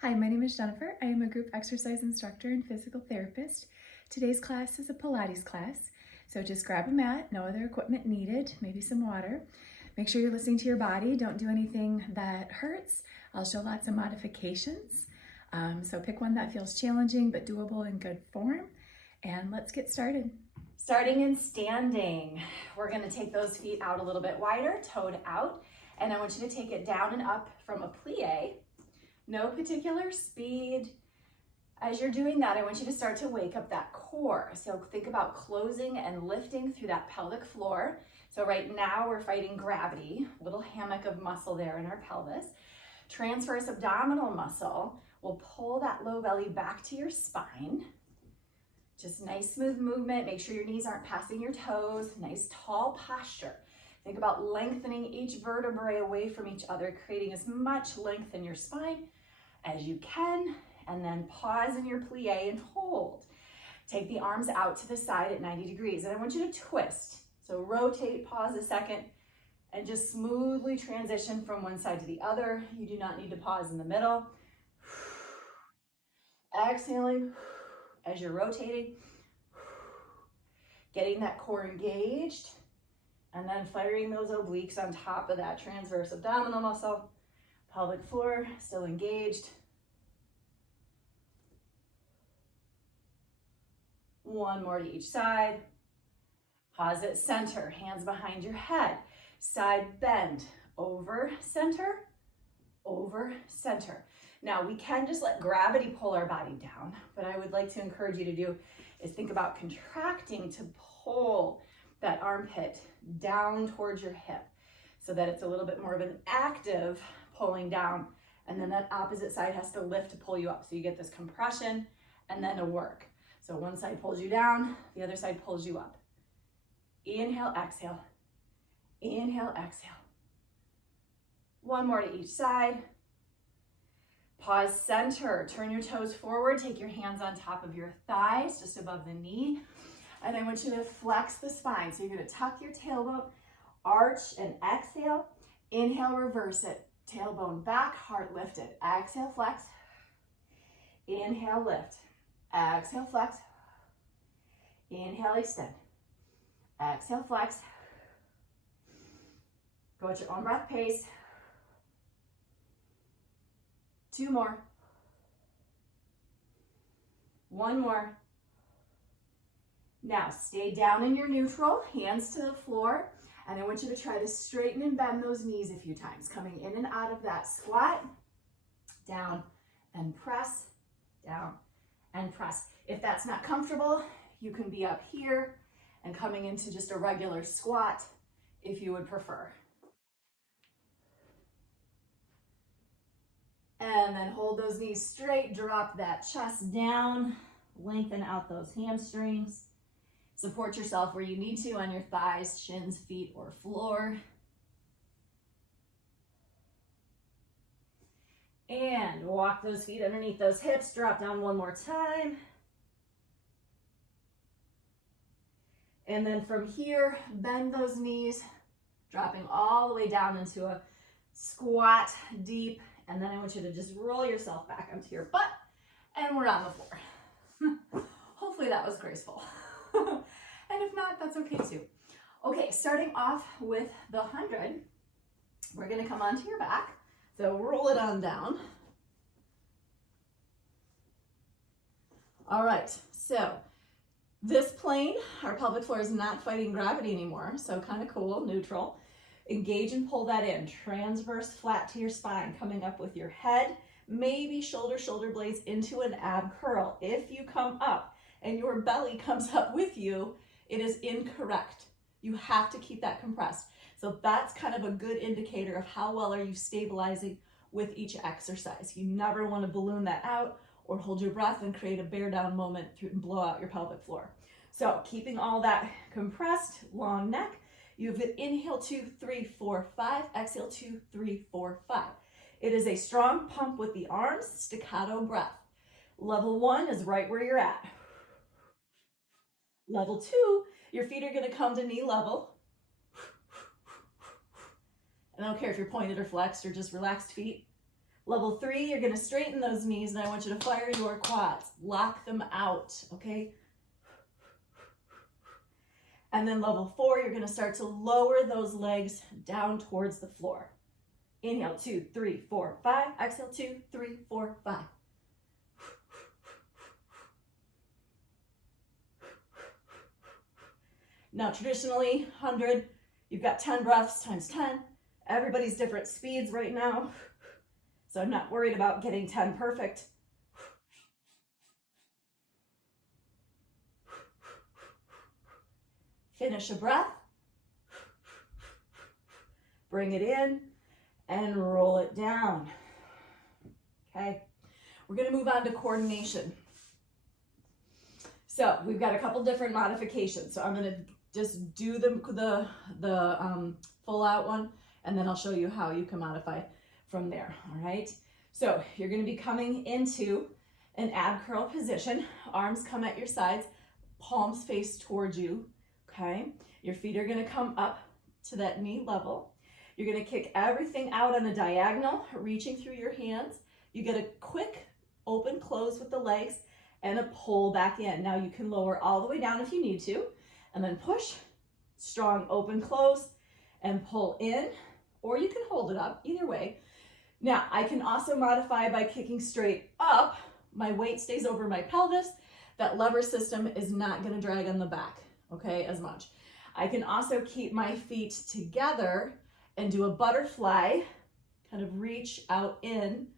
Hi, my name is Jennifer. I am a group exercise instructor and physical therapist. Today's class is a Pilates class, so just grab a mat, no other equipment needed, maybe some water. Make sure you're listening to your body. Don't do anything that hurts. I'll show lots of modifications. So pick one that feels challenging but doable in good form, and let's get started. Starting in standing, we're going to take those feet out a little bit wider, toed out, and I want you to take it down and up from a plie. No particular speed. As you're doing that, I want you to start to wake up that core. So think about closing and lifting through that pelvic floor. So right now we're fighting gravity, little hammock of muscle there in our pelvis. Transverse abdominal muscle will pull that low belly back to your spine. Just nice smooth movement. Make sure your knees aren't passing your toes. Nice tall posture. Think about lengthening each vertebrae away from each other, creating as much length in your spine as you can, and then pause in your plie and hold. Take the arms out to the side at 90 degrees, and I want you to twist. So rotate, pause a second, and just smoothly transition from one side to the other. You do not need to pause in the middle. Exhaling as you're rotating, getting that core engaged, and then firing those obliques on top of that transverse abdominal muscle. Pelvic floor still engaged. One more to each side. Pause at center, hands behind your head. Side bend, over center, over center. Now we can just let gravity pull our body down, but I would like to encourage you to do is think about contracting to pull that armpit down towards your hip so that it's a little bit more of an active pulling down, and then that opposite side has to lift to pull you up. So you get this compression and then a work. So one side pulls you down, the other side pulls you up. Inhale, exhale. Inhale, exhale. One more to each side. Pause center, turn your toes forward, take your hands on top of your thighs, just above the knee. And I want you to flex the spine. So you're gonna tuck your tailbone, arch and exhale. Inhale, reverse it. Tailbone back, heart lifted. Exhale, flex. Inhale, lift. Exhale, flex. Inhale, extend. Exhale, flex. Go at your own breath pace. Two more. One more. Now stay down in your neutral, hands to the floor, and I want you to try to straighten and bend those knees a few times, coming in and out of that squat, down and press, down and press. If that's not comfortable, you can be up here and coming into just a regular squat if you would prefer. And then hold those knees straight, drop that chest down, lengthen out those hamstrings. Support yourself where you need to on your thighs, shins, feet, or floor. And walk those feet underneath those hips, drop down one more time. And then from here, bend those knees, dropping all the way down into a squat deep. And then I want you to just roll yourself back onto your butt, and we're on the floor. Hopefully that was graceful. And if not, that's okay too. Okay, starting off with the 100, we're gonna come onto your back. So roll it on down. All right, so this plane, our pelvic floor is not fighting gravity anymore, so kind of cool, neutral. Engage and pull that in, transverse flat to your spine, coming up with your head, maybe shoulder blades into an ab curl. If you come up and your belly comes up with you, it is incorrect. You have to keep that compressed. So that's kind of a good indicator of how well are you stabilizing with each exercise. You never want to balloon that out or hold your breath and create a bear down moment and blow out your pelvic floor. So keeping all that compressed, long neck. You have inhale 2, 3, 4, 5, exhale 2, 3, 4, 5. It is a strong pump with the arms, staccato breath. Level 1 is right where you're at. Level 2, your feet are gonna come to knee level. And I don't care if you're pointed or flexed or just relaxed feet. Level 3, you're gonna straighten those knees and I want you to fire your quads. Lock them out, okay? And then level 4, you're gonna start to lower those legs down towards the floor. Inhale, 2, 3, 4, 5. Exhale, 2, 3, 4, 5. Now, traditionally, 100, you've got 10 breaths times 10. Everybody's different speeds right now, so I'm not worried about getting 10 perfect. Finish a breath. Bring it in and roll it down. Okay, we're gonna move on to coordination. So we've got a couple different modifications. So I'm gonna just do the full out one, and then I'll show you how you can modify from there, all right? So you're gonna be coming into an ab curl position. Arms come at your sides, palms face towards you, okay? Your feet are gonna come up to that knee level. You're gonna kick everything out on a diagonal, reaching through your hands. You get a quick open close with the legs and a pull back in. Now you can lower all the way down if you need to, and then push, strong open close, and pull in, or you can hold it up, either way. Now, I can also modify by kicking straight up. My weight stays over my pelvis. That lever system is not gonna drag on the back, okay, as much. I can also keep my feet together and do a butterfly, kind of reach out in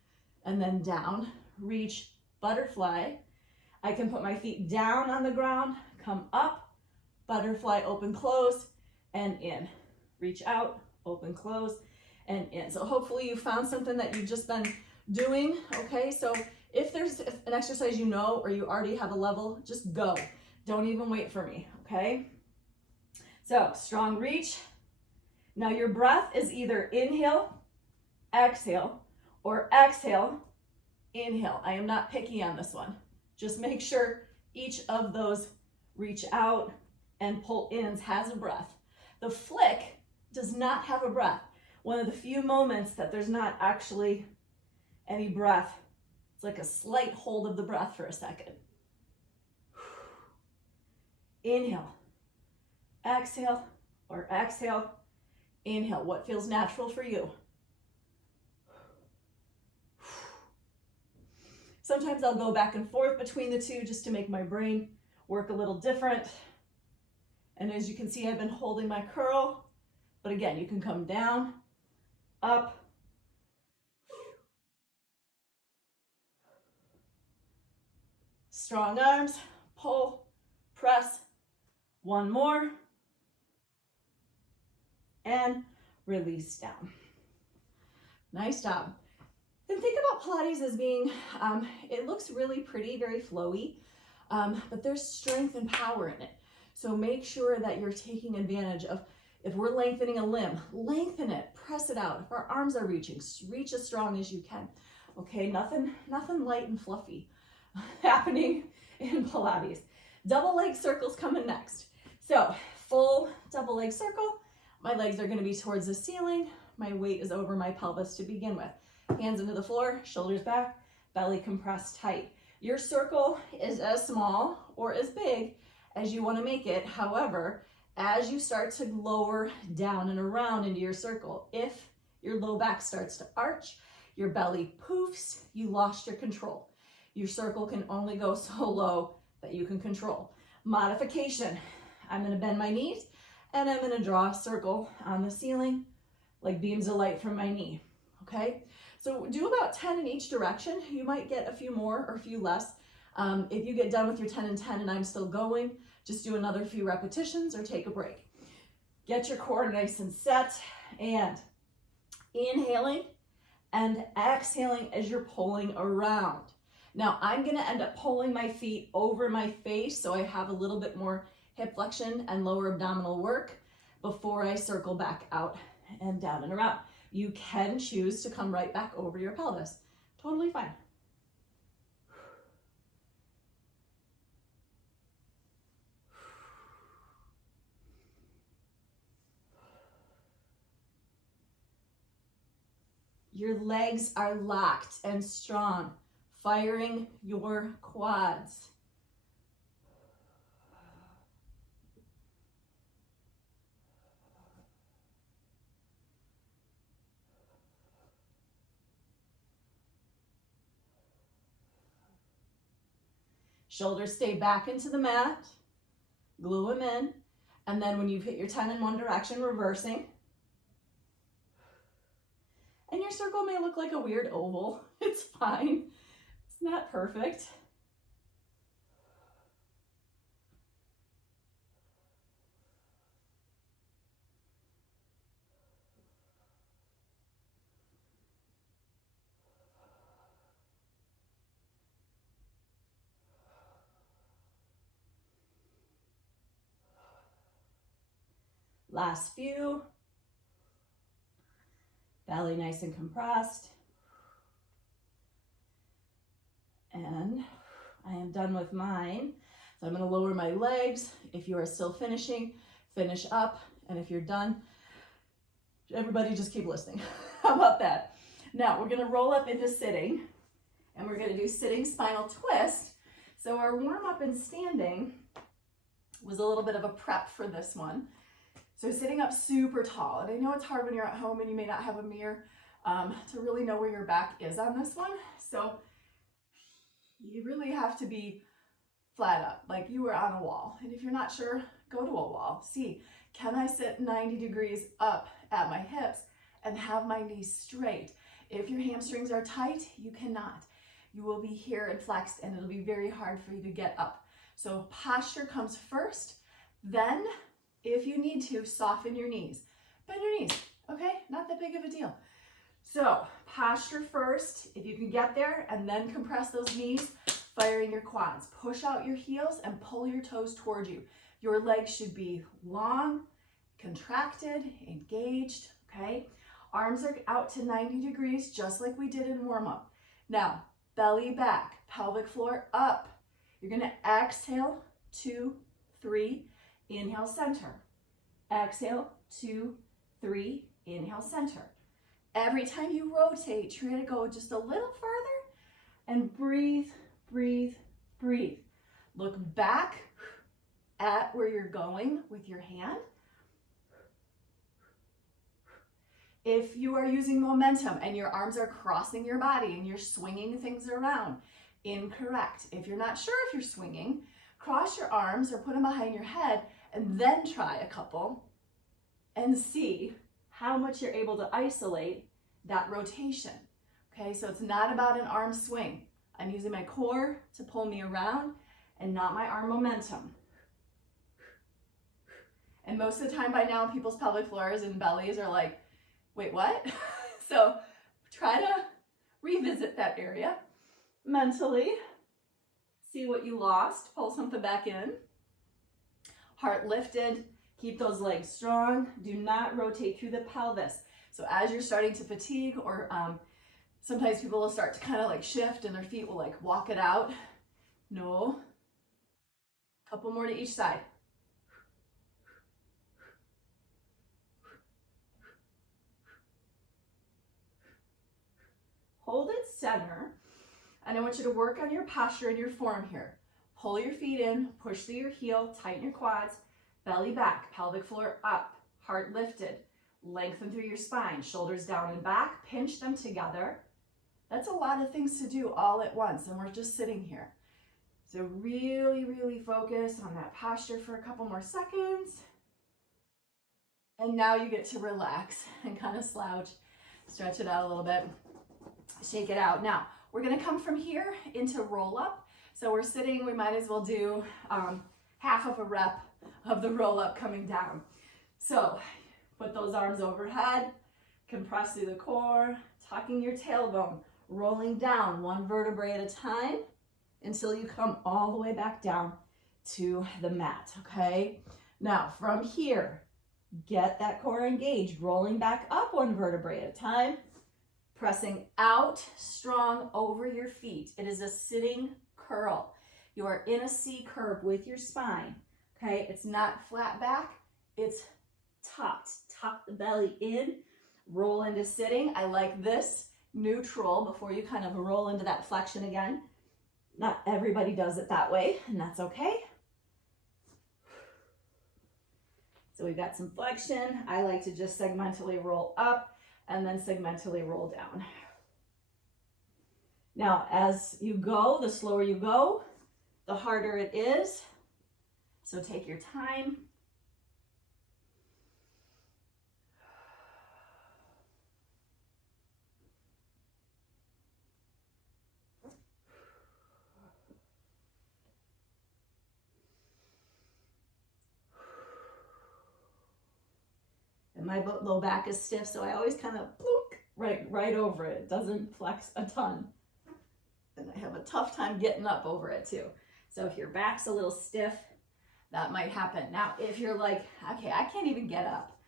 and then down, reach, butterfly. I can put my feet down on the ground, come up, butterfly, open, close, and in. Reach out, open, close, and in. So hopefully you found something that you've just been doing, okay? So if there's an exercise you know or you already have a level, just go. Don't even wait for me, okay? So strong reach. Now your breath is either inhale, exhale, or exhale, inhale. I am not picky on this one. Just make sure each of those reach out and pull ins has a breath. The flick does not have a breath. One of the few moments that there's not actually any breath. It's like a slight hold of the breath for a second. Inhale, exhale, or exhale, inhale. What feels natural for you? Sometimes I'll go back and forth between the two just to make my brain work a little different. And as you can see, I've been holding my curl, but again, you can come down, up, strong arms, pull, press, one more, and release down. Nice job. And think about Pilates as being, it looks really pretty, very flowy, but there's strength and power in it. So make sure that you're taking advantage of, if we're lengthening a limb, lengthen it, press it out. If our arms are reaching, reach as strong as you can. Okay, nothing light and fluffy happening in Pilates. Double leg circles coming next. So full double leg circle. My legs are gonna be towards the ceiling. My weight is over my pelvis to begin with. Hands into the floor, shoulders back, belly compressed tight. Your circle is as small or as big as you want to make it. However, as you start to lower down and around into your circle, if your low back starts to arch, your belly poofs, you lost your control. Your circle can only go so low that you can control. Modification, I'm going to bend my knees and I'm going to draw a circle on the ceiling like beams of light from my knee, okay? So do about 10 in each direction. You might get a few more or a few less. If you get done with your 10 and 10 and I'm still going, just do another few repetitions or take a break. Get your core nice and set, and inhaling and exhaling as you're pulling around. Now I'm gonna end up pulling my feet over my face so I have a little bit more hip flexion and lower abdominal work before I circle back out and down and around. You can choose to come right back over your pelvis. Totally fine. your legs are locked and strong, firing your quads. Shoulders stay back into the mat, glue them in, and then when you've hit your 10 in one direction, reversing. And your circle may look like a weird oval. It's fine. It's not perfect. Last few. Belly nice and compressed. And I am done with mine. So I'm going to lower my legs. If you are still finishing, finish up. And if you're done, everybody just keep listening. How about that? Now we're going to roll up into sitting, and we're going to do sitting spinal twist. So our warm up and standing was a little bit of a prep for this one. So sitting up super tall, and I know it's hard when you're at home and you may not have a mirror to really know where your back is on this one. So you really have to be flat up, like you were on a wall. And if you're not sure, go to a wall. See, can I sit 90 degrees up at my hips and have my knees straight? If your hamstrings are tight, you cannot. You will be here and flexed, and it'll be very hard for you to get up. So posture comes first, then if you need to, soften your knees. Bend your knees, okay? Not that big of a deal. So posture first, if you can get there, and then compress those knees, firing your quads. Push out your heels and pull your toes toward you. Your legs should be long, contracted, engaged, okay? Arms are out to 90 degrees, just like we did in warm-up. Now, belly back, pelvic floor up. You're gonna exhale, 2, 3, inhale, center. Exhale, 2, 3, inhale, center. Every time you rotate, try to go just a little further and breathe, breathe, breathe. Look back at where you're going with your hand. If you are using momentum and your arms are crossing your body and you're swinging things around, incorrect. If you're not sure if you're swinging, cross your arms or put them behind your head and then try a couple and see how much you're able to isolate that rotation. Okay, so it's not about an arm swing. I'm using my core to pull me around and not my arm momentum. And most of the time by now, people's pelvic floors and bellies are like, wait, what? So try to revisit that area mentally. See what you lost, pull something back in. Heart lifted, keep those legs strong. Do not rotate through the pelvis. So as you're starting to fatigue, or sometimes people will start to kind of like shift and their feet will like walk it out. No. Couple more to each side. Hold it center. And I want you to work on your posture and your form here. Pull your feet in, push through your heel, tighten your quads, belly back, pelvic floor up, heart lifted, lengthen through your spine, shoulders down and back, pinch them together. That's a lot of things to do all at once, and we're just sitting here. So really, really focus on that posture for a couple more seconds. And now you get to relax and kind of slouch, stretch it out a little bit, shake it out. Now, we're gonna come from here into roll up. So we're sitting, we might as well do half of a rep of the roll up coming down. So put those arms overhead, compress through the core, tucking your tailbone, rolling down one vertebrae at a time until you come all the way back down to the mat, okay? Now from here, get that core engaged, rolling back up one vertebrae at a time, pressing out strong over your feet. It is a sitting curl. You are in a C curve with your spine, okay? It's not flat back, it's tucked. Tuck the belly in, roll into sitting. I like this neutral before you kind of roll into that flexion again. Not everybody does it that way, and that's okay. So we've got some flexion. I like to just segmentally roll up and then segmentally roll down. Now, as you go, the slower you go, the harder it is. So take your time. And my low back is stiff, so I always kind of right over it. It doesn't flex a ton. And I have a tough time getting up over it too. So if your back's a little stiff, that might happen. Now, if you're like, okay, I can't even get up,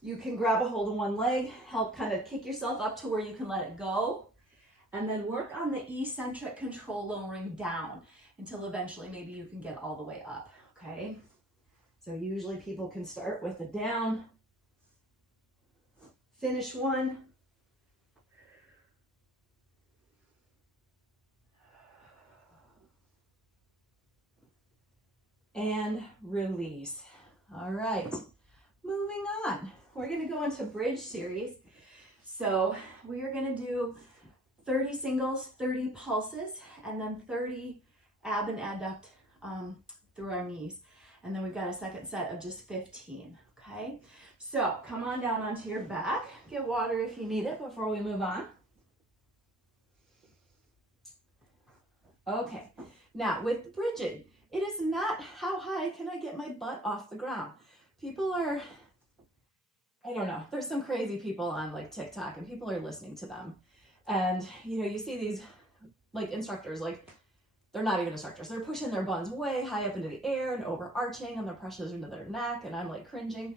you can grab a hold of one leg, help kind of kick yourself up to where you can let it go, and then work on the eccentric control lowering down until eventually maybe you can get all the way up, okay? So usually people can start with the down, finish one, and release. All right, moving on. We're gonna go into bridge series. So we are gonna do 30 singles, 30 pulses, and then 30 ab and adduct through our knees. And then we've got a second set of just 15, okay? So come on down onto your back. Get water if you need it before we move on. Okay, now with bridging, it is not how high can I get my butt off the ground. People are, I don't know, there's some crazy people on like TikTok and people are listening to them. And you know, you see these like instructors, like they're not even instructors. They're pushing their buns way high up into the air and overarching and their pressures into their neck and I'm like cringing.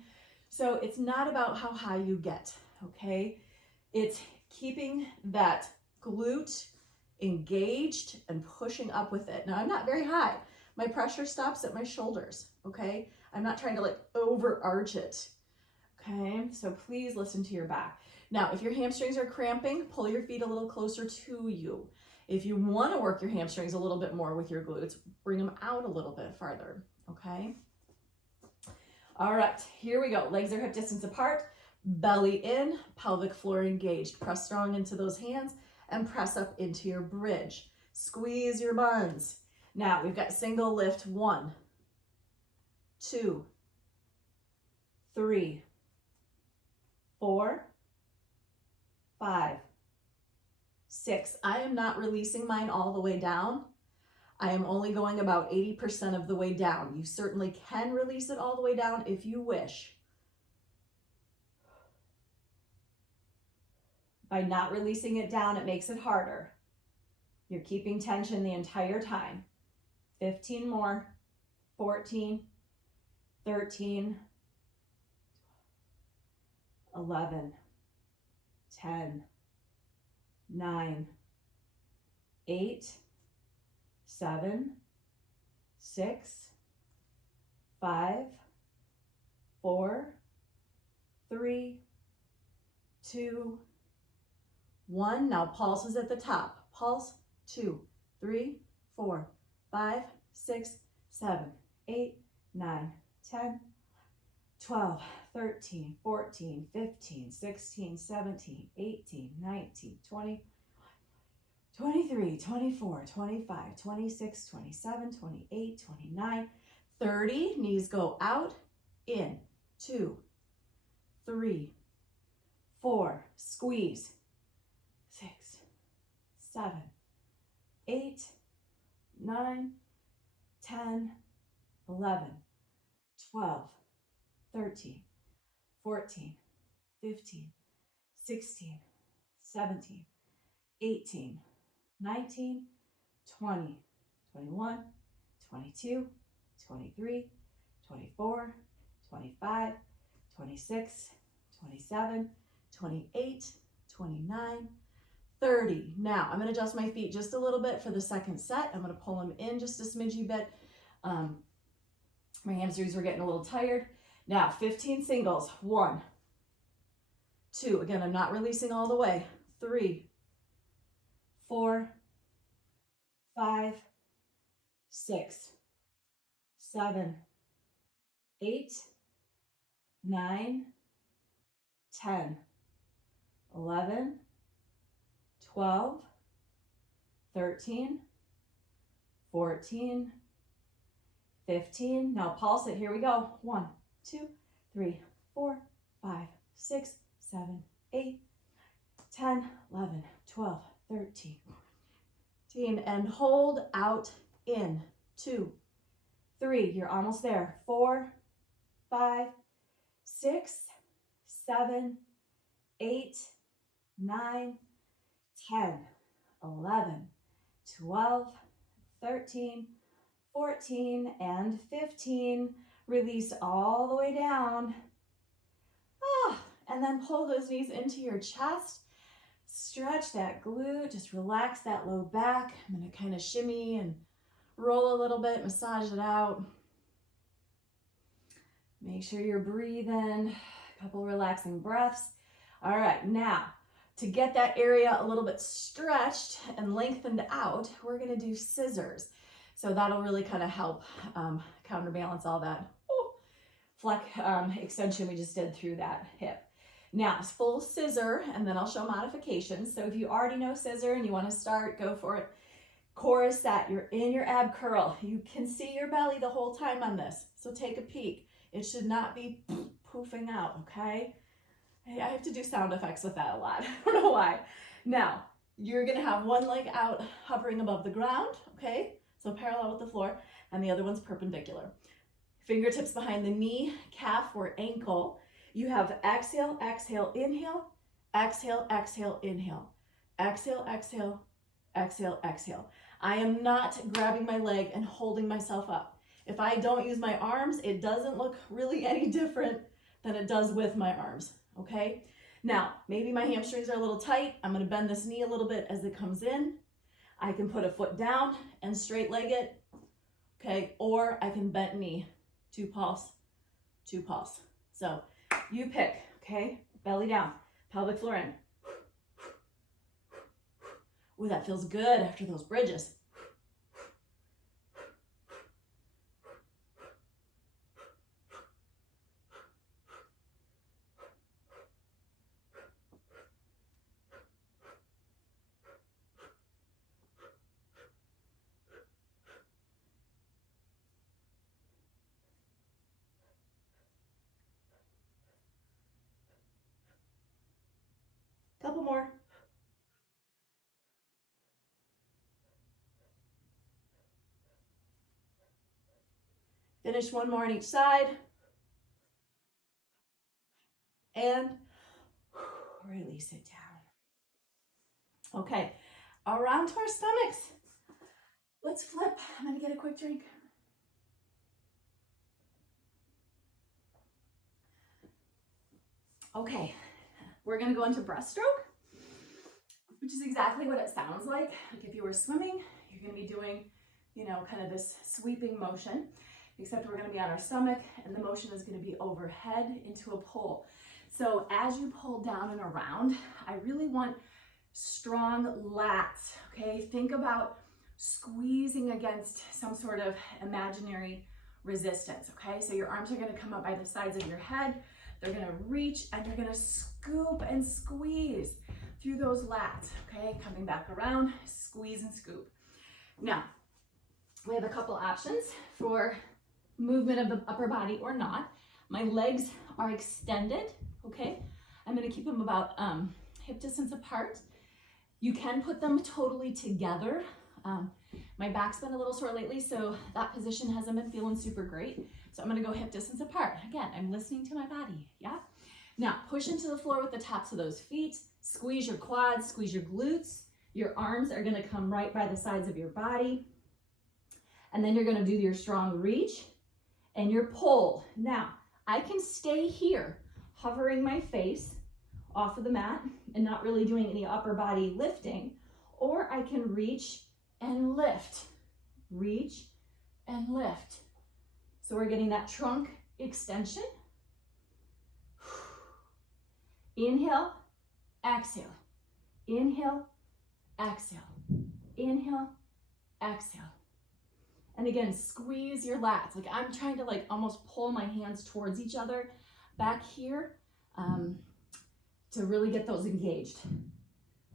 So it's not about how high you get, okay? It's keeping that glute engaged and pushing up with it. Now I'm not very high. My pressure stops at my shoulders, okay? I'm not trying to like overarch it, okay? So please listen to your back. Now, if your hamstrings are cramping, pull your feet a little closer to you. If you want to work your hamstrings a little bit more with your glutes, bring them out a little bit farther, okay? All right, here we go. Legs are hip distance apart, belly in, pelvic floor engaged. Press strong into those hands and press up into your bridge. Squeeze your buns. Now we've got single lift 1, 2, 3, 4, 5, 6. I am not releasing mine all the way down. I am only going about 80% of the way down. You certainly can release it all the way down if you wish. By not releasing it down, it makes it harder. You're keeping tension the entire time. 15 more, 14, 13, 11, 10, 9, 8, 7, 6, 5, 4, 3, 2, 1. Now pulses at the top. Pulse, 2, 3, 4, 5, 6, 7, 8, 9, 10, 12, 13, 14, 15, 16, 17, 18, 19, 20, 23, 24, 25, 26, 27, 28, 29, 30. Knees go out, in, 2, 3, 4, squeeze, 6, 7, 8, 9, 10, 11, 12, 13, 14, 15, 16, 17, 18, 19, 20, 21, 22, 23, 24, 25, 26, 27, 28, 29, 30. Now I'm going to adjust my feet just a little bit for the second set. I'm going to pull them in just a smidgy bit. My hamstrings were getting a little tired. Now 15 singles. 1, 2. Again, I'm not releasing all the way. 3, 4, 5, 6, 7, 8, 9, 10, 11, 12, 13, 14, 15. Now pulse it. Here we go. 1, 2, 3, 4, 5, 6, 7, 8, 10, 11, 12, 13, 14. And hold out in. 2, 3. You're almost there. 4, 5, 6, 7, 8, 9, 10, 11, 12, 13, 14, and 15. Release all the way down. And then pull those knees into your chest. Stretch that glute. Just relax that low back. I'm going to kind of shimmy and roll a little bit, massage it out. Make sure you're breathing. A couple relaxing breaths. All right, now to get that area a little bit stretched and lengthened out, we're going to do scissors. So that'll really kind of help counterbalance all that extension we just did through that hip. Now, it's full scissor, and then I'll show modifications. So if you already know scissor and you want to start, go for it. Core is set. You're in your ab curl. You can see your belly the whole time on this. So take a peek. It should not be poofing out, okay? I have to do sound effects with that a lot. I don't know why. Now, you're going to have one leg out hovering above the ground, okay? So parallel with the floor, and the other one's perpendicular. Fingertips behind the knee, calf, or ankle. You have exhale, exhale, inhale, exhale, exhale, inhale, exhale, exhale, exhale, exhale. I am not grabbing my leg and holding myself up. If I don't use my arms, it doesn't look really any different than it does with my arms, okay? Now, maybe my hamstrings are a little tight. I'm gonna bend this knee a little bit as it comes in. I can put a foot down and straight leg it, okay? Or I can bend knee, 2 pulse, 2 pulse. So you pick, okay? Belly down, pelvic floor in. Ooh, that feels good after those bridges. Couple more. Finish one more on each side. And release it down. Okay, around to our stomachs. Let's flip. I'm gonna get a quick drink. Okay, we're gonna go into breaststroke, which is exactly what it sounds like. Like if you were swimming, you're gonna be doing, kind of this sweeping motion, except we're gonna be on our stomach, and the motion is gonna be overhead into a pull. So as you pull down and around, I really want strong lats, okay? Think about squeezing against some sort of imaginary resistance, okay? So your arms are gonna come up by the sides of your head. They're gonna reach, and you're gonna scoop and squeeze through those lats, okay? Coming back around, squeeze and scoop. Now, we have a couple options for movement of the upper body or not. My legs are extended, okay? I'm gonna keep them about hip distance apart. You can put them totally together. My back's been a little sore lately, so that position hasn't been feeling super great. So I'm gonna go hip distance apart. Again, I'm listening to my body, yeah? Now, push into the floor with the tops of those feet. Squeeze your quads, squeeze your glutes. Your arms are gonna come right by the sides of your body. And then you're gonna do your strong reach and your pull. Now, I can stay here, hovering my face off of the mat and not really doing any upper body lifting, or I can reach and lift, reach and lift. So we're getting that trunk extension. Inhale, exhale, inhale, exhale. Inhale, exhale. And again, squeeze your lats. Like I'm trying to like almost pull my hands towards each other back here to really get those engaged.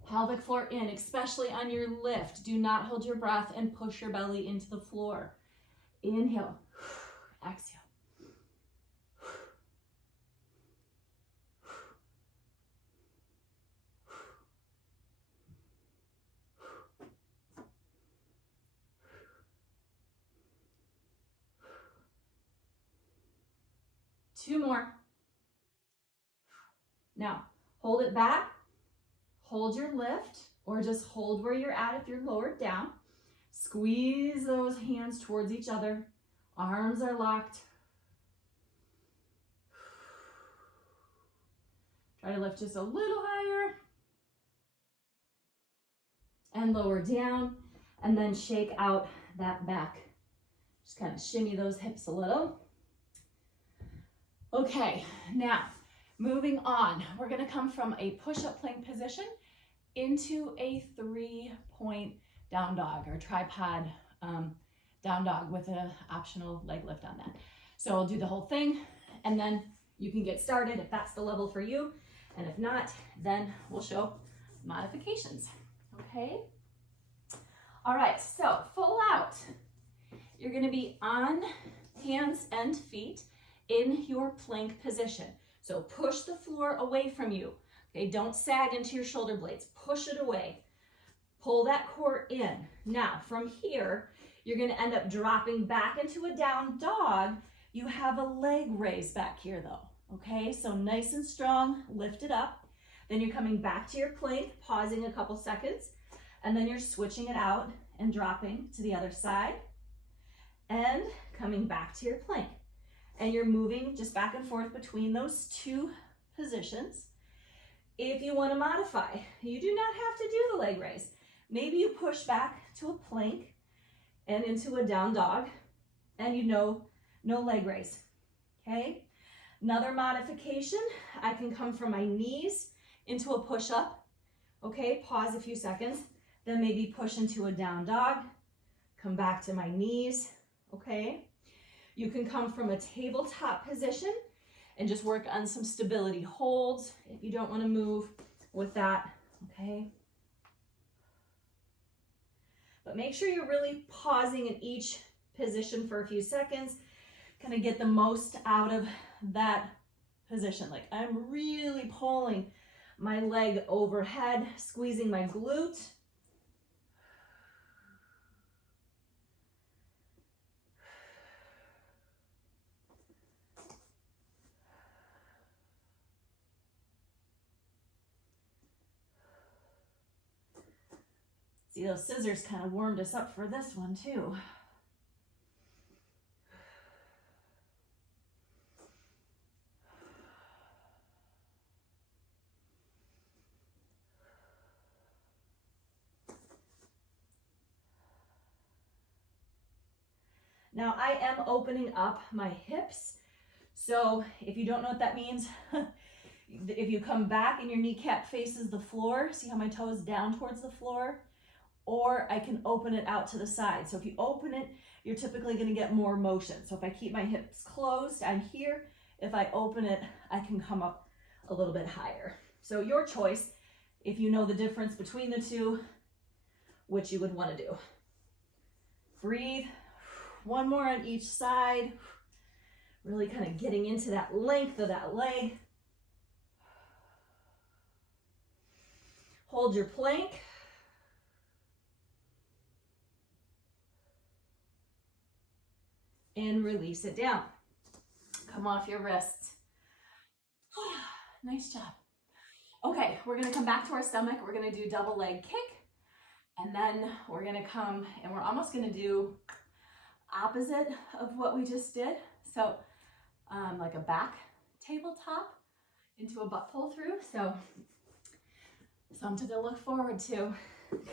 Pelvic floor in, especially on your lift. Do not hold your breath and push your belly into the floor. Inhale, exhale. Two more. Now, hold it back. Hold your lift, or just hold where you're at if you're lowered down. Squeeze those hands towards each other. Arms are locked. Try to lift just a little higher. And lower down, and then shake out that back. Just kind of shimmy those hips a little. Okay, now moving on. We're gonna come from a push-up plank position into a 3-point down dog or tripod down dog with an optional leg lift on that. So I'll do the whole thing and then you can get started if that's the level for you. And if not, then we'll show modifications, okay? All right, so full out. You're gonna be on hands and feet in your plank position. So push the floor away from you. Okay, don't sag into your shoulder blades. Push it away. Pull that core in. Now, from here, you're gonna end up dropping back into a down dog. You have a leg raise back here though, okay? So nice and strong, lift it up. Then you're coming back to your plank, pausing a couple seconds, and then you're switching it out and dropping to the other side and coming back to your plank. And you're moving just back and forth between those two positions. If you want to modify, you do not have to do the leg raise. Maybe you push back to a plank and into a down dog, and you know, no leg raise, okay? Another modification, I can come from my knees into a push-up, okay? Pause a few seconds, then maybe push into a down dog, come back to my knees, okay? You can come from a tabletop position and just work on some stability holds if you don't want to move with that, okay? But make sure you're really pausing in each position for a few seconds, kind of get the most out of that position. Like I'm really pulling my leg overhead, squeezing my glute. See, those scissors kind of warmed us up for this one too. Now I am opening up my hips. So if you don't know what that means, if you come back and your kneecap faces the floor, see how my toe is down towards the floor? Or I can open it out to the side. So if you open it, you're typically gonna get more motion. So if I keep my hips closed, I'm here. If I open it, I can come up a little bit higher. So your choice, if you know the difference between the two, which you would wanna do. Breathe, one more on each side. Really kind of getting into that length of that leg. Hold your plank. And release it down. Come off your wrists. Nice job. Okay, we're gonna come back to our stomach. We're gonna do double leg kick. And then we're gonna come and we're almost gonna do opposite of what we just did. So like a back tabletop into a butt pull through. So something to look forward to.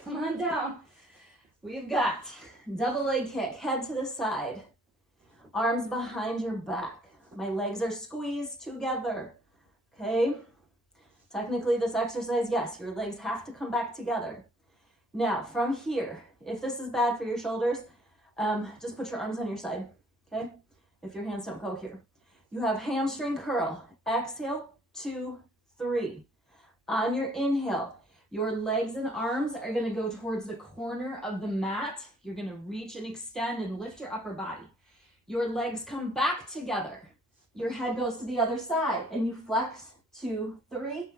Come on down. We've got double leg kick, head to the side. Arms behind your back. My legs are squeezed together, okay? Technically this exercise, yes, your legs have to come back together. Now, from here, if this is bad for your shoulders, just put your arms on your side, okay? If your hands don't go here. You have hamstring curl. Exhale, 2, 3. On your inhale, your legs and arms are gonna go towards the corner of the mat. You're gonna reach and extend and lift your upper body. Your legs come back together. Your head goes to the other side and you flex, 2, 3,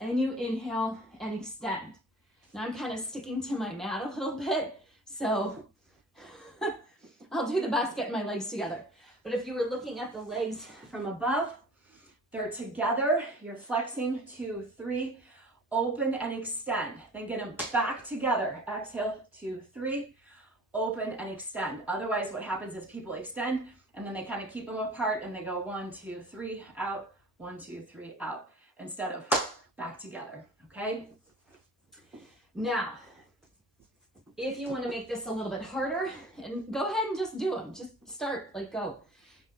and you inhale and extend. Now I'm kind of sticking to my mat a little bit, so I'll do the best getting my legs together. But if you were looking at the legs from above, they're together, you're flexing, 2, 3, open and extend. Then get them back together. Exhale, 2, 3, open and extend. Otherwise, what happens is people extend and then they kind of keep them apart and they go 1, 2, 3, out, 1, 2, 3, out, instead of back together, okay? Now, if you want to make this a little bit harder, and go ahead and just do them, just start, like go.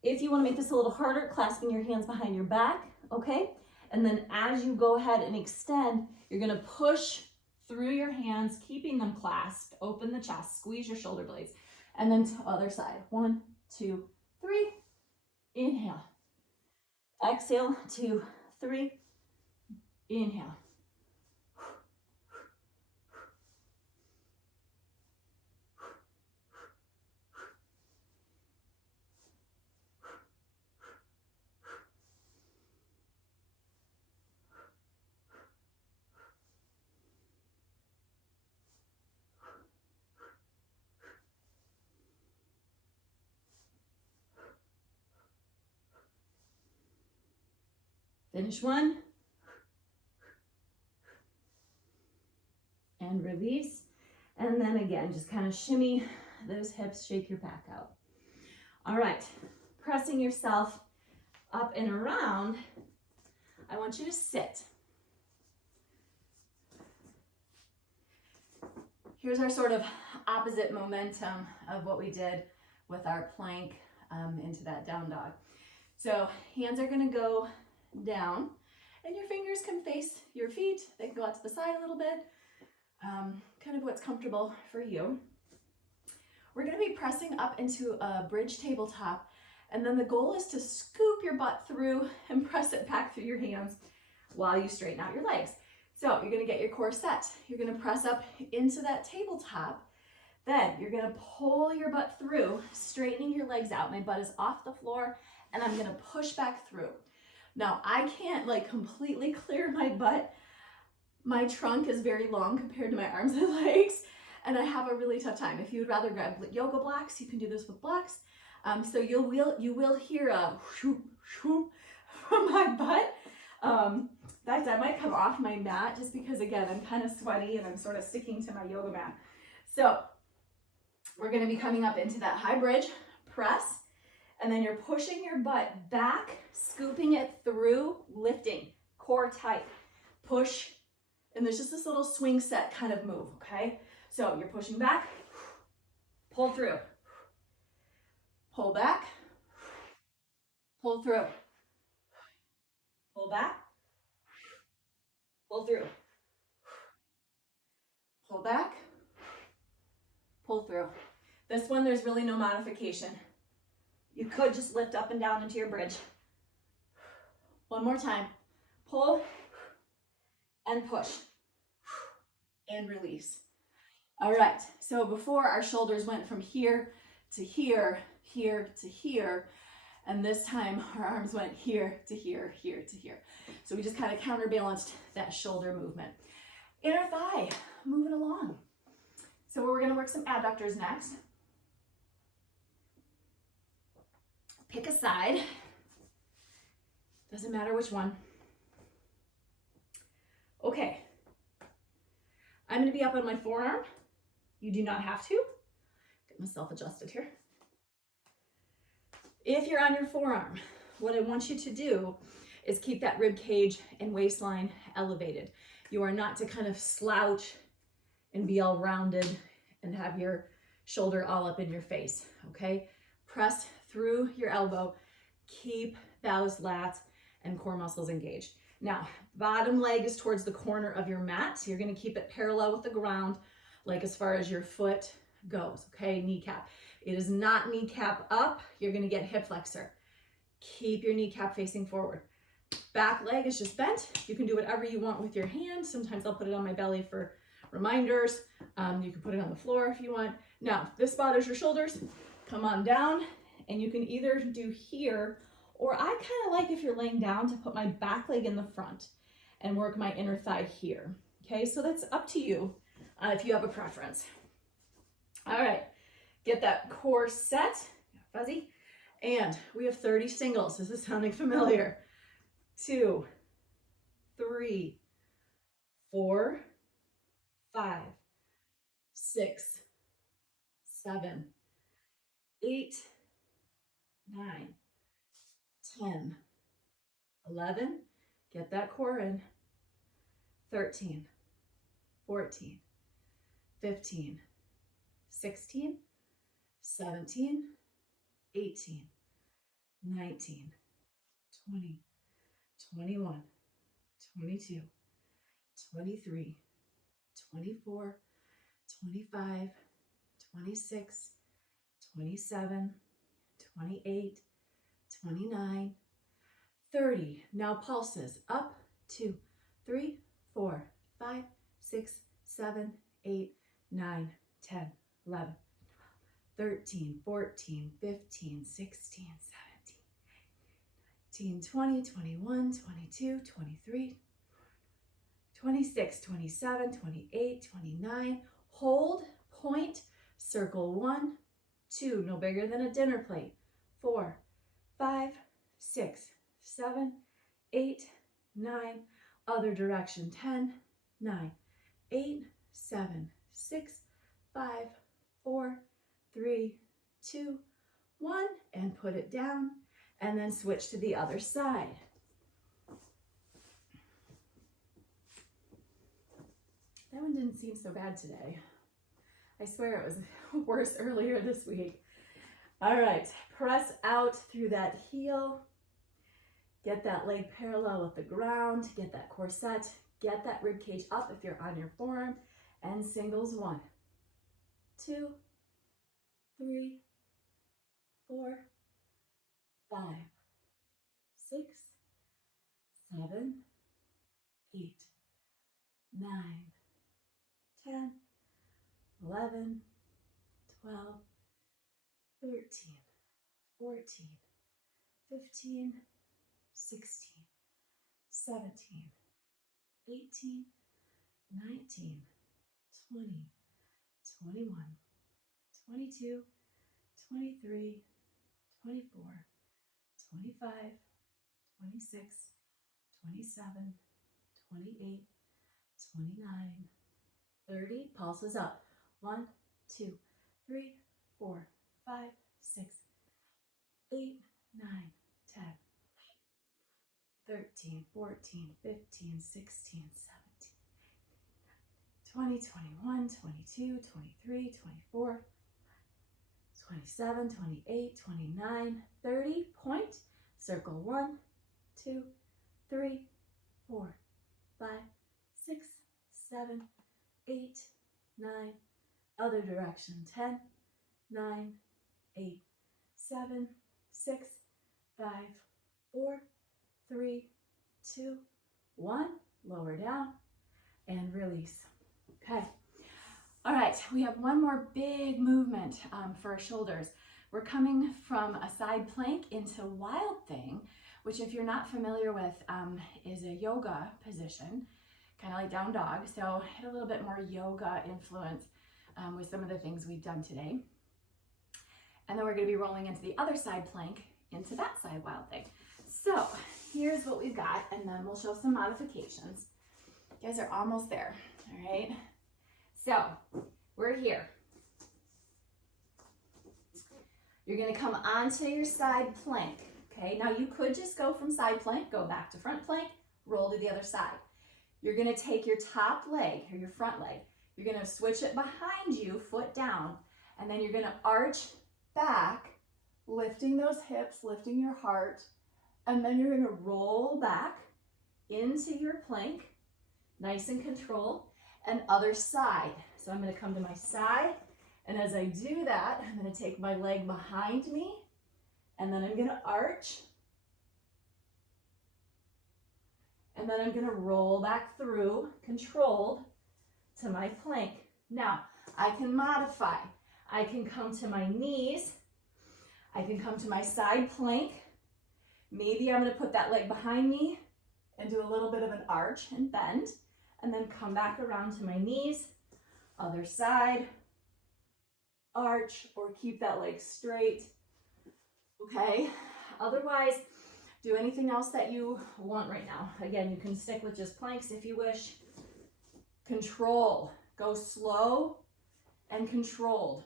If you want to make this a little harder, clasping your hands behind your back, okay? And then as you go ahead and extend, you're going to push through your hands, keeping them clasped, open the chest, squeeze your shoulder blades, and then to the other side. 1, 2, 3, inhale. Exhale, 2, 3, inhale. Finish one. And release. And then again, just kind of shimmy those hips, shake your back out. All right, pressing yourself up and around, I want you to sit. Here's our sort of opposite momentum of what we did with our plank into that down dog. So hands are gonna go down and your fingers can face your feet. They can go out to the side a little bit, kind of what's comfortable for you. We're gonna be pressing up into a bridge tabletop, and then the goal is to scoop your butt through and press it back through your hands while you straighten out your legs. So you're gonna get your core set. You're gonna press up into that tabletop. Then you're gonna pull your butt through, straightening your legs out. My butt is off the floor and I'm gonna push back through. Now I can't like completely clear my butt. My trunk is very long compared to my arms and legs, and I have a really tough time. If you would rather grab yoga blocks, you can do this with blocks. So you will hear a whoop, whoop from my butt. That might come off my mat just because, again, I'm kind of sweaty and I'm sort of sticking to my yoga mat. So we're going to be coming up into that high bridge press, and then you're pushing your butt back, scooping it through, lifting, core tight, push, and there's just this little swing set kind of move, okay? So you're pushing back, pull through, pull back, pull through, pull back, pull through, pull back, pull through. This one, there's really no modification. You could just lift up and down into your bridge. One more time. Pull and push and release. All right, so before our shoulders went from here to here, here to here, and this time our arms went here to here, here to here. So we just kind of counterbalanced that shoulder movement. Inner thigh, moving along. So we're gonna work some adductors next. Pick a side, doesn't matter which one. Okay, I'm gonna be up on my forearm. You do not have to. Get myself adjusted here. If you're on your forearm, what I want you to do is keep that rib cage and waistline elevated. You are not to kind of slouch and be all rounded and have your shoulder all up in your face, okay? Press through your elbow, keep those lats and core muscles engaged. Now, bottom leg is towards the corner of your mat, so you're gonna keep it parallel with the ground. like as far as your foot goes, okay? Kneecap. It is not kneecap up. You're gonna get hip flexor. Keep your kneecap facing forward. Back leg is just bent. You can do whatever you want with your hand. Sometimes I'll put it on my belly for reminders. You can put it on the floor if you want. Now, if this bothers your shoulders, come on down, and you can either do here, or I kind of like, if you're laying down, to put my back leg in the front and work my inner thigh here. Okay, so that's up to you if you have a preference. All right, get that core set, fuzzy, and we have 30 singles. This is sounding familiar. 2, 3, 4, 5, 6, 7, 8, 9, 10, 11, get that core in, 13, 14, 15, 16, 17, 18, 19, 20, 21, 22, 23, 24, 25, 26, 27, 28, 29, 30. Now pulses up, 2, 3, 4, 5, 6, 7, 8, 9, 10, 11, 13, 14, 15, 16, 17, 18, 19, 20, 21, 22, 23, 26, 27, 28, 29. Hold, point, circle 1, 2, no bigger than a dinner plate, 4, 5, 6, 7, 8, 9, other direction, 10, 9, 8, 7, 6, 5, 4, 3, 2, 1, and put it down, and then switch to the other side. That one didn't seem so bad today. I swear it was worse earlier this week. All right, press out through that heel. Get that leg parallel with the ground. Get that core set. Get that rib cage up if you're on your forearm. And singles 1, 2, 3, 4, 5, 6, 7, 8, 9, 10, 11, 12, 13, 14, 15, 16, 17, 18, 19, 20, 21, 22, 23, 24, 25, 26, 27, 28, 29, 30. Pulses up. 1, 2, 3, 4, 5, 6, 8, 9, 10, 13, 14, 15, 16, 17, 20, 21, 22, 23, 24, 27, 28, 29, 30. Point, circle 1, 2, 3, 4, 5, 6, 7, 8, 9, other direction, 10, 9, 8, 7, 6, 5, 4, 3, 2, 1, lower down and release. Okay. All right, we have one more big movement for our shoulders. We're coming from a side plank into wild thing, which if you're not familiar with is a yoga position, kind of like down dog. So a little bit more yoga influence with some of the things we've done today. And then we're going to be rolling into the other side plank into that side wild thing. So here's what we've got, and then we'll show some modifications. You guys are almost there, all right? So we're here. You're going to come onto your side plank, okay? Now you could just go from side plank, go back to front plank, roll to the other side. You're going to take your top leg or your front leg. You're going to switch it behind you, foot down, and then you're going to arch back, lifting those hips, lifting your heart, and then you're going to roll back into your plank, nice and controlled, and other side. So I'm going to come to my side, and as I do that, I'm going to take my leg behind me, and then I'm going to arch, and then I'm going to roll back through, controlled, to my plank. Now, I can modify. I can come to my knees. I can come to my side plank. Maybe I'm going to put that leg behind me and do a little bit of an arch and bend, and then come back around to my knees, other side, arch, or keep that leg straight. Okay, otherwise, do anything else that you want right now. Again, you can stick with just planks if you wish. Control, go slow and controlled.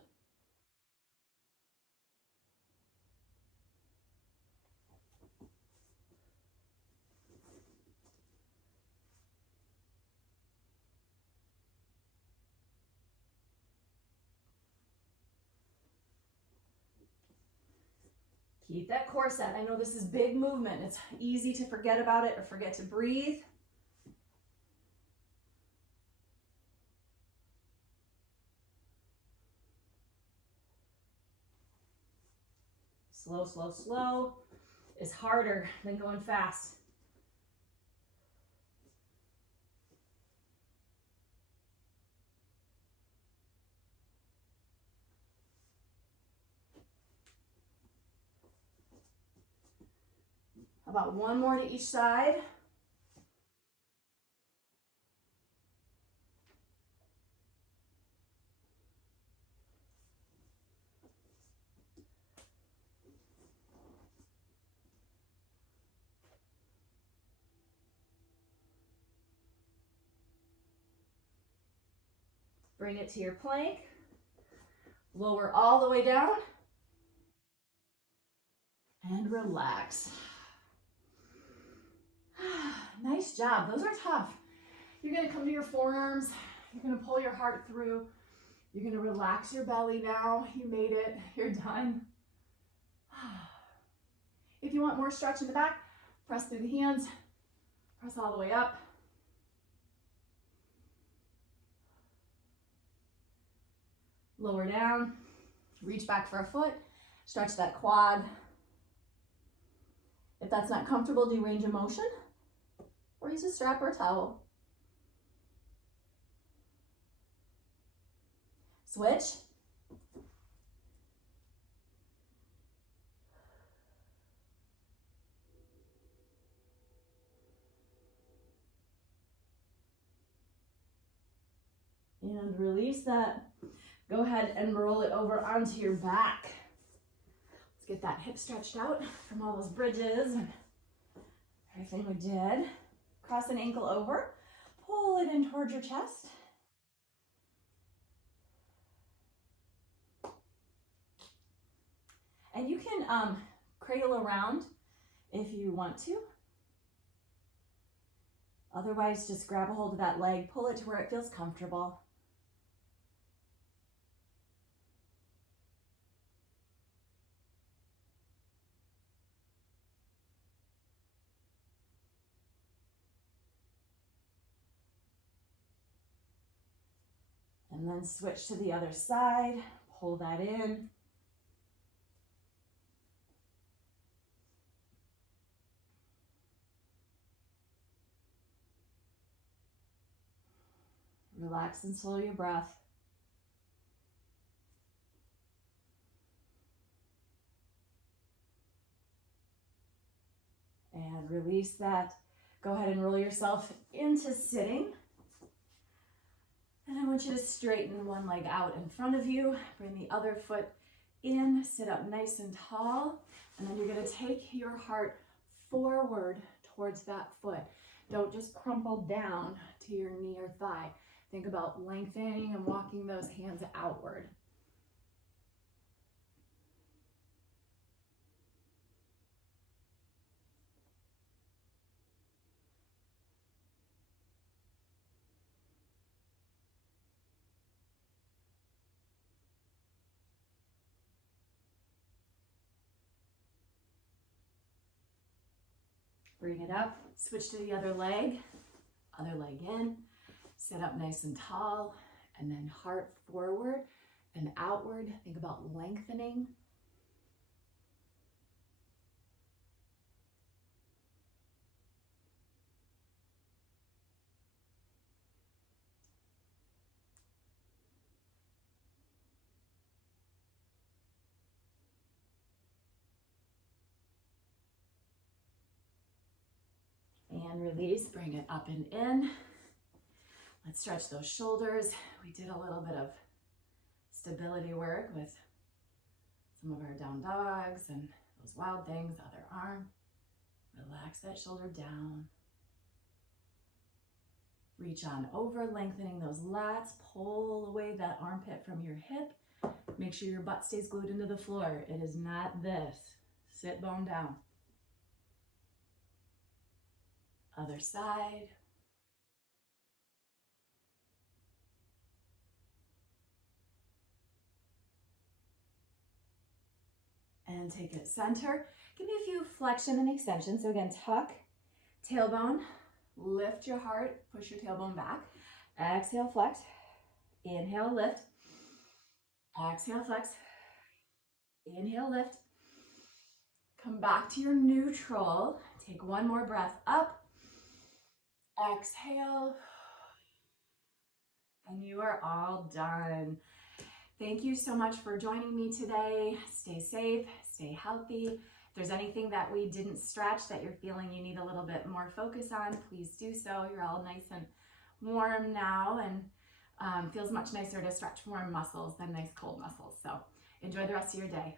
Keep that core set. I know this is big movement. It's easy to forget about it or forget to breathe. Slow, slow, slow is harder than going fast. About one more to each side. Bring it to your plank. Lower all the way down. And relax. Nice job. Those are tough. You're going to come to your forearms. You're going to pull your heart through. You're going to relax your belly now. You made it. You're done. If you want more stretch in the back, press through the hands. Press all the way up. Lower down. Reach back for a foot. Stretch that quad. If that's not comfortable, do range of motion or use a strap or a towel. Switch. And release that. Go ahead and roll it over onto your back. Let's get that hip stretched out from all those bridges and everything we did. Cross an ankle over. Pull it in towards your chest. And you can cradle around if you want to. Otherwise, just grab a hold of that leg, pull it to where it feels comfortable. And then switch to the other side, pull that in. Relax and slow your breath. And release that. Go ahead and roll yourself into sitting. And I want you to straighten one leg out in front of you. Bring the other foot in. Sit up nice and tall. And then you're going to take your heart forward towards that foot. Don't just crumple down to your knee or thigh. Think about lengthening and walking those hands outward. Bring it up, switch to the other leg in, sit up nice and tall, and then heart forward and outward. Think about lengthening. And release, bring it up and in. Let's stretch those shoulders. We did a little bit of stability work with some of our down dogs and those wild things. Other arm. Relax that shoulder down. Reach on over, lengthening those lats. Pull away that armpit from your hip. Make sure your butt stays glued into the floor. It is not this. Sit bone down. Other side. And take it center. Give me a few flexion and extension. So again, tuck, tailbone, lift your heart, push your tailbone back. Exhale, flex. Inhale, lift. Exhale, flex. Inhale, lift. Come back to your neutral. Take one more breath up. Exhale. And you are all done. Thank you so much for joining me today. Stay safe, stay healthy. If there's anything that we didn't stretch that you're feeling you need a little bit more focus on, please do so. You're all nice and warm now, and feels much nicer to stretch warm muscles than nice cold muscles. So enjoy the rest of your day.